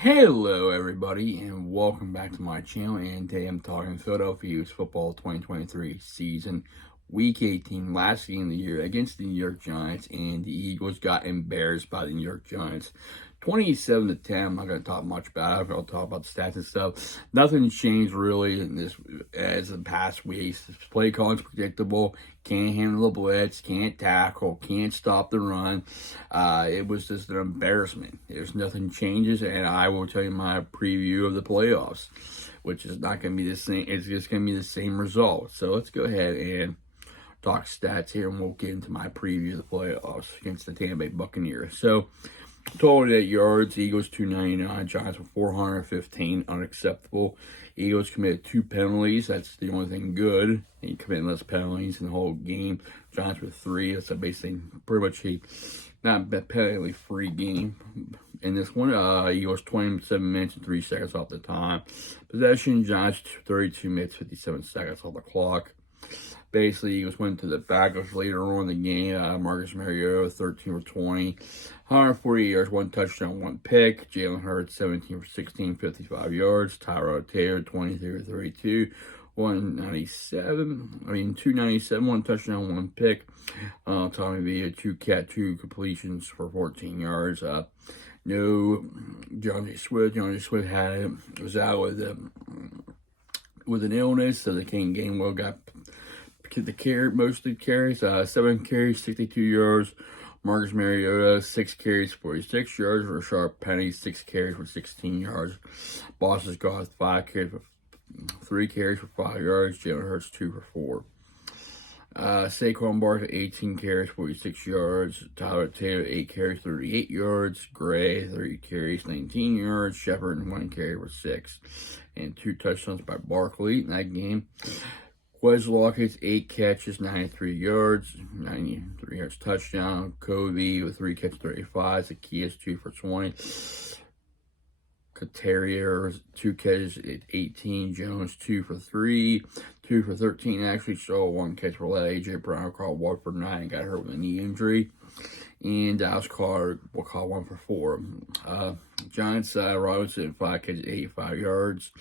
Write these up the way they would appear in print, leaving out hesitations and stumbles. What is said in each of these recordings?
Hello, everybody, and welcome back to my channel. And today I'm talking Philadelphia Eagles football 2023 season, week 18, last game of the year against the New York Giants. And the Eagles got embarrassed by the New York Giants, 27-10. I'm not going to talk much about it. I'll talk about the stats and stuff. Nothing changed really in this as the past weeks. Play calling's predictable. Can't handle the blitz. Can't tackle. Can't stop the run. It was just an embarrassment. There's nothing changes, and I will tell you my preview of the playoffs, which is not going to be the same. It's just going to be the same result. So let's go ahead and talk stats here, and we'll get into my preview of the playoffs against the Tampa Bay Buccaneers. So, total net yards, Eagles 299, Giants with 415, unacceptable. Eagles committed 2 penalties. That's the only thing good. He committed less penalties in the whole game. Giants with 3. That's basically pretty much a not penalty-free game. In this one, Eagles 27 minutes and 3 seconds off the time. Possession, Giants 32 minutes, 57 seconds off the clock. Basically, Eagles went to the backups later on in the game. Marcus Mariota, 13 for 20. 140 yards, 1 touchdown, 1 pick. Jalen Hurts, 17 for 16, 55 yards. Tyrod Taylor, 23 for 32. 297, 1 touchdown, 1 pick. Tommy Villa, 2 completions for 14 yards. No Johnny Swift. Johnny Swift was out with an illness, so the King Gainwell got most of the carries. 7 carries, 62 yards. Marcus Mariota, 6 carries, 46 yards. Rashard Penny, 6 carries for 16 yards. Boston's got 3 carries for 5 yards. Jalen Hurts, 2 for 4. Saquon Barkley, 18 carries, 46 yards. Tyler Taylor, 8 carries, 38 yards. Gray, 3 carries, 19 yards. Shepard, 1 carry for 6. And 2 touchdowns by Barkley in that game. Wes Lockett, 8 catches, 93 yards, 93 yards touchdown. Covey with 3 catches, 35. Zacchaeus, 2 for 20. Katerier, 2 catches, 18. Jones, 2 for 3. 2 for 13. Actually, saw 1 catch for that. A.J. Brown caught 1 for 9 and got hurt with a knee injury. And Dallas Carr will call 1 for 4. Giants, Robinson, 5 catches, 85 yards.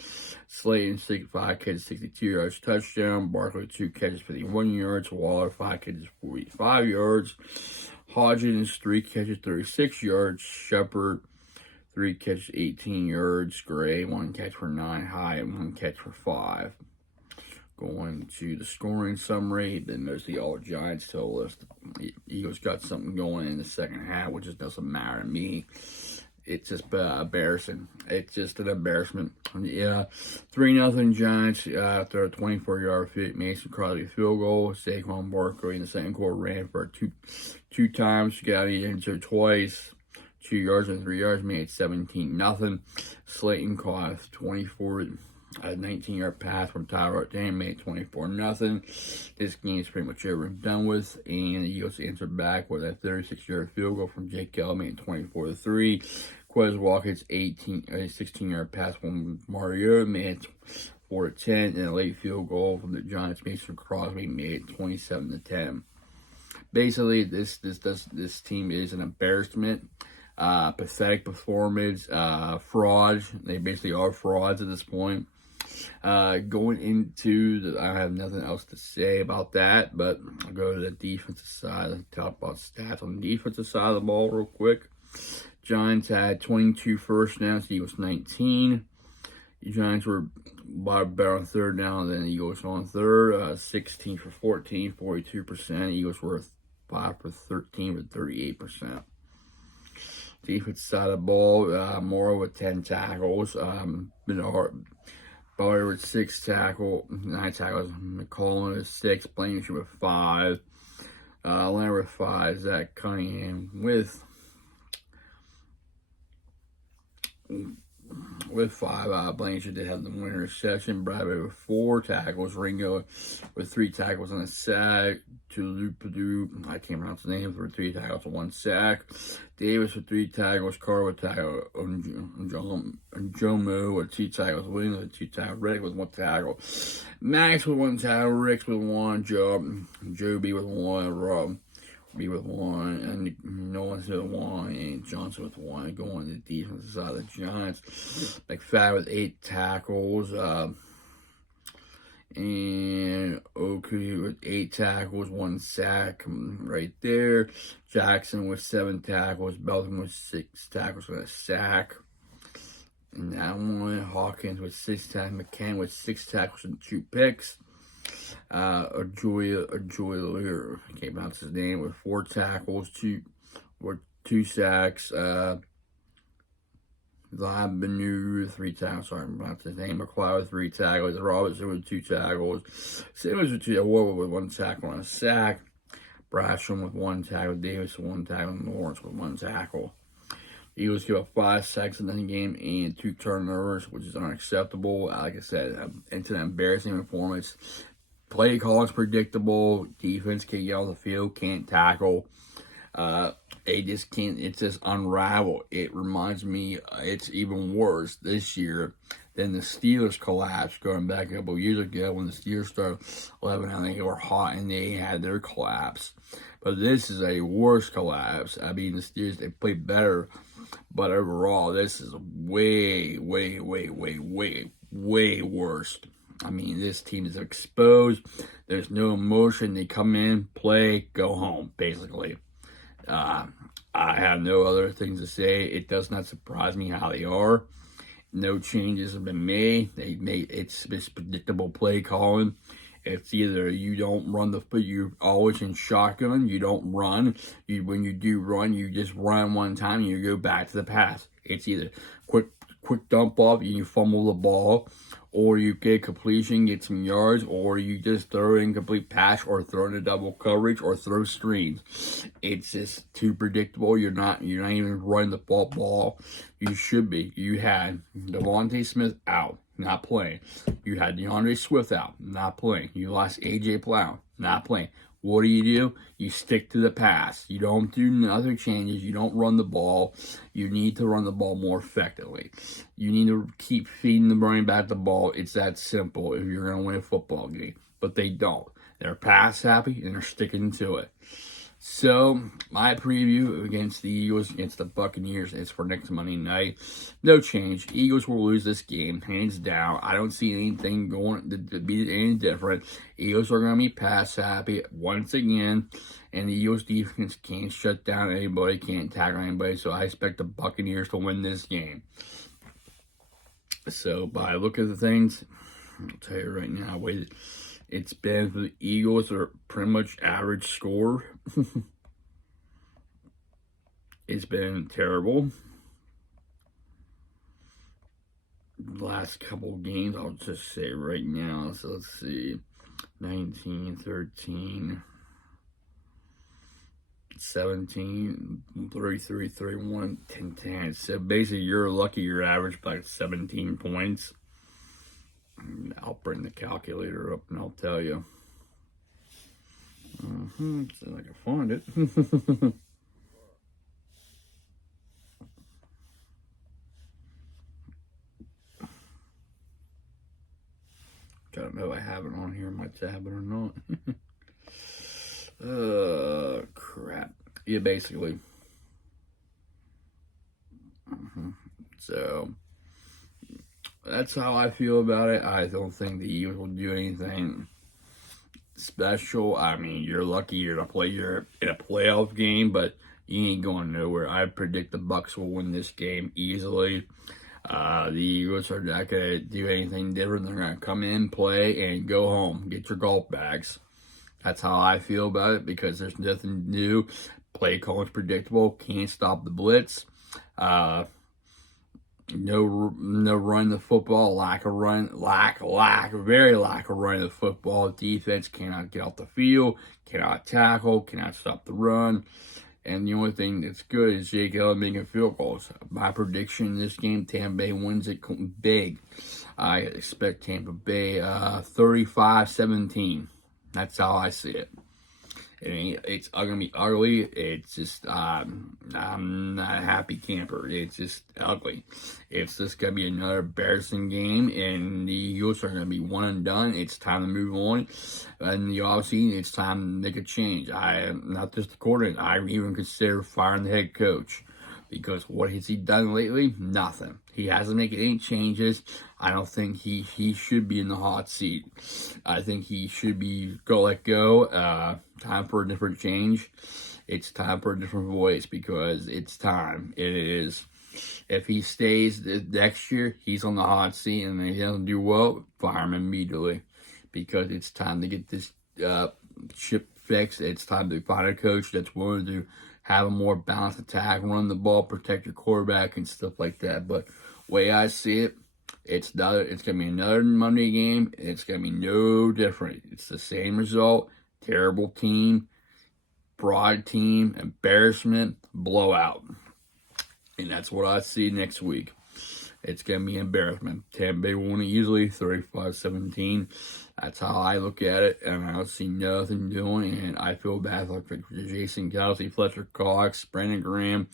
Slayton, 5 catches, 62 yards, touchdown. Barkley, 2 catches, 51 yards. Waller, 5 catches, 45 yards. Hodgins, 3 catches, 36 yards. Shepard, 3 catches, 18 yards. Gray, 1 catch for 9. Hyatt, 1 catch for 5. Going to the scoring summary, then there's the all Giants total list. Eagles got something going in the second half, which just doesn't matter to me. It's just embarrassing. It's just an embarrassment. Yeah, 3-0 Giants after a 24-yard Mason Crosby field goal. Saquon Barkley in the second quarter ran for two times. Got injured twice. 2 yards and 3 yards, made it 17-0. Slayton caught 19-yard pass from Tyrod Taylor, made 24-0. This game is pretty much over and done with, and the Eagles answered back with a 36-yard field goal from Jake Kell, made 24-3. Quez Walker's 16-yard pass from Mario, made 4-10, and a late field goal from the Giants, Mason Crosby, made 27-10. Basically, this team is an embarrassment. Pathetic performance, fraud. They basically are frauds at this point. Going into I have nothing else to say about that, but I'll go to the defensive side and talk about stats on the defensive side of the ball real quick. Giants had 22 first downs, the Eagles 19. The Giants were better on third down than the Eagles on third. 16 for 14, 42%. Eagles were 5 for 13 with 38%. Defense side of the ball, Morrow with 10 tackles. Bauer with 9 tackles. McCollum with 6. Blanchard with 5. Leonard with 5. Zach Cunningham with 5. Blanchard did have the winner reception. Bradbury with 4 tackles. Ringo with 3 tackles and a sack. Purdue, I can't pronounce the name, for 3 tackles and 1 sack. Davis with 3 tackles. Carr with tackle. Jomo with 2 tackles. Williams with 2 tackles. Reddick with 1 tackle. Max with 1 tackle. Ricks with 1. Joby with 1. me with 1, and Nolan's with 1, and Johnson with 1. Going to the defensive side of the Giants, McFadden with 8 tackles, and Oku with 8 tackles, 1 sack right there. Jackson with 7 tackles, Belton with 6 tackles and a sack. And that one, Hawkins with 6 tackles, McCann with 6 tackles and 2 picks. Ajoya, I can't pronounce his name, with 4 tackles, 2 sacks. Labanu, 3 tackles, sorry, I'm not his name. McLeod with 3 tackles. Robinson with 2 tackles. Simmons with 2, Warwick with 1 tackle and a sack. Brasham with 1 tackle. Davis with 1 tackle. And Lawrence with 1 tackle. The Eagles give up 5 sacks in the game and 2 turnovers, which is unacceptable. Like I said, into an embarrassing performance. Play calling's predictable. Defense can't get on the field, can't tackle. They just can't, it's just unraveled. It reminds me, it's even worse this year than the Steelers collapse going back a couple years ago when the Steelers started 11 and they were hot and they had their collapse. But this is a worse collapse. I mean, the Steelers, they played better, but overall, this is way worse. I mean, this team is exposed. There's no emotion. They come in, play, go home, basically. I have no other things to say. It does not surprise me how they are. No changes have been made. It's predictable play calling. It's either you don't run you're always in shotgun. You don't run. When you do run, you just run one time and you go back to the pass. It's either quick dump off and you fumble the ball, or you get completion, get some yards, or you just throw in complete pass, or throw in a double coverage, or throw screens. It's just too predictable. You're not even running the ball. You should be. You had Devontae Smith out, not playing. You had DeAndre Swift out, not playing. You lost A.J. Brown, not playing. What do? You stick to the pass. You don't do other changes. You don't run the ball. You need to run the ball more effectively. You need to keep feeding the running back the ball. It's that simple if you're going to win a football game. But they don't. They're pass happy and they're sticking to it. So, my preview against the Eagles, against the Buccaneers, is for next Monday night. No change. Eagles will lose this game, hands down. I don't see anything going to be any different. Eagles are going to be pass happy once again, and the Eagles defense can't shut down anybody, can't tackle anybody, so I expect the Buccaneers to win this game. So, by look at the things, I'll tell you right now, it's been for the Eagles are pretty much average score. It's been terrible. The last couple of games, I'll just say right now. So let's see. 19, 13, 17, 33, 31, 10, 10. So basically, you're lucky you're average by 17 points. I'll bring the calculator up and I'll tell you. See if I can find it. I don't know if I have it on here in my tablet or not. Crap. Yeah, basically. So, that's how I feel about it. I don't think the Eagles will do anything special. I mean, you're lucky you're in a playoff game, but you ain't going nowhere. I predict the Bucs will win this game easily. The Eagles are not going to do anything different. They're going to come in, play, and go home. Get your golf bags. That's how I feel about it because there's nothing new. Play calling's predictable. Can't stop the blitz. No run the football, very lack of run the football. Defense cannot get off the field, cannot tackle, cannot stop the run. And the only thing that's good is Jake Elliott making field goals. My prediction in this game, Tampa Bay wins it big. I expect Tampa Bay 35-17. That's how I see it. It's gonna be ugly. It's just I'm not a happy camper. It's just ugly. It's just gonna be another embarrassing game, and the Eagles are gonna be one and done. It's time to move on. In the offseason, it's time to make a change. I not just the coordinator. I even consider firing the head coach. Because what has he done lately? Nothing. He hasn't made any changes. I don't think he should be in the hot seat. I think he should be let go. Time for a different change. It's time for a different voice because it's time. It is. If he stays next year, he's on the hot seat, and if he doesn't do well, fire him immediately. Because it's time to get this ship fixed. It's time to find a coach that's willing to have a more balanced attack, run the ball, protect your quarterback, and stuff like that. But way I see it, it's gonna be another Monday game. It's gonna be no different. It's the same result. Terrible team, broad team, embarrassment, blowout, and that's what I see next week. It's going to be embarrassment. Tampa Bay won it easily, 35-17. That's how I look at it, and I don't see nothing doing, and I feel bad for Jason Kelsey, Fletcher Cox, Brandon Graham,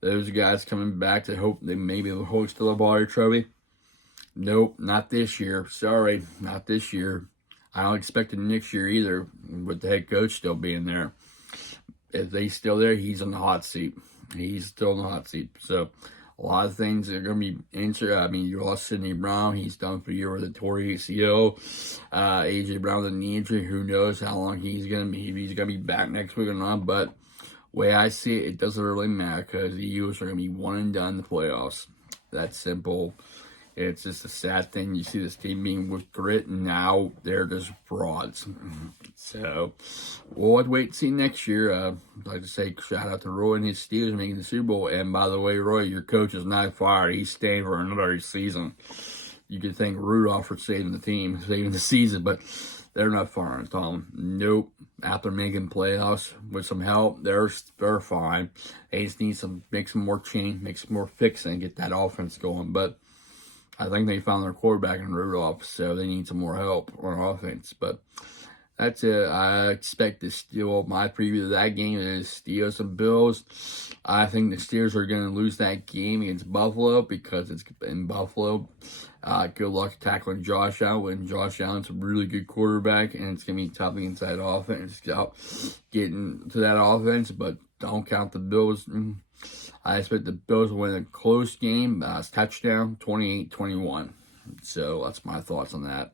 those guys coming back to hope they maybe will host the Lombardi Trophy. Nope, not this year. Sorry, not this year. I don't expect it next year either, with the head coach still being there. If he's still there, he's on the hot seat. He's still in the hot seat, so a lot of things are going to be answered. I mean, you lost Sidney Brown. He's done for a year with a torn ACL. A.J. Brown with a knee injury. Who knows how long he's going to be, if he's going to be back next week or not. But way I see it, it doesn't really matter because the Eagles are going to be one and done in the playoffs. That's simple. It's just a sad thing. You see this team being with grit, and now they're just frauds. So, we'll have to wait and see next year. I'd like to say shout out to Roy and his Steelers making the Super Bowl. And by the way, Roy, your coach is not fired. He's staying for another season. You could thank Rudolph for saving the team, saving the season, but they're not firing Tom. Nope. After making playoffs with some help, they're fine. They just need make some more change, make some more fixing, get that offense going. But I think they found their quarterback in Rudolph, so they need some more help on offense. But that's it. I expect to steal my preview of that game is Steelers and Bills. I think the Steelers are going to lose that game against Buffalo because it's in Buffalo. Good luck tackling Josh Allen. Josh Allen's a really good quarterback, and it's going to be tough against that offense. Getting to that offense, but don't count the Bills. I expect the Bills to win a close game. Touchdown, 28-21. So that's my thoughts on that.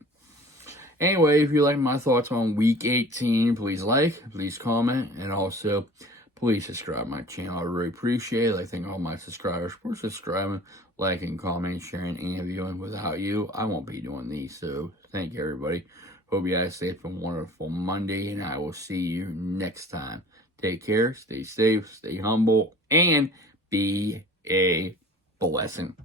Anyway, if you like my thoughts on Week 18, please like, please comment, and also please subscribe to my channel. I really appreciate it. I thank all my subscribers for subscribing, liking, commenting, sharing, and viewing. Without you, I won't be doing these. So thank you, everybody. Hope you guys stay for a wonderful Monday, and I will see you next time. Take care, stay safe, stay humble, and be a blessing.